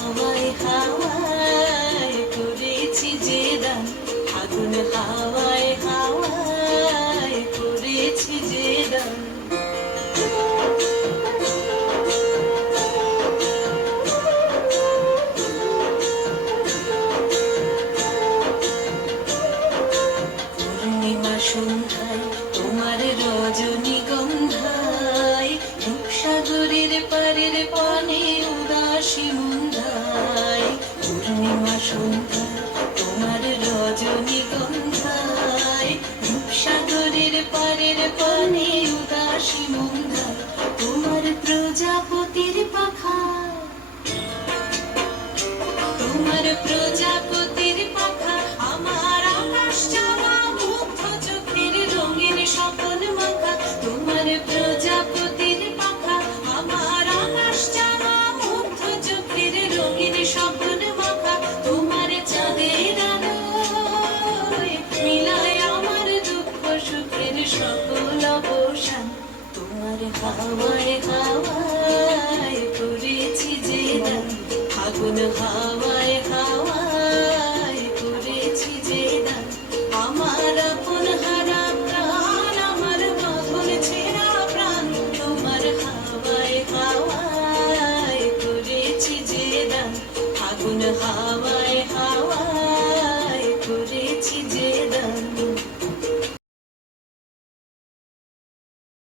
হাওয়ায় হাওয়ায় পারের পানে উদাসী মন রোশন তোমার হাওয়ায় হাওয়ায় পড়েছি যে আগুন হাওয়া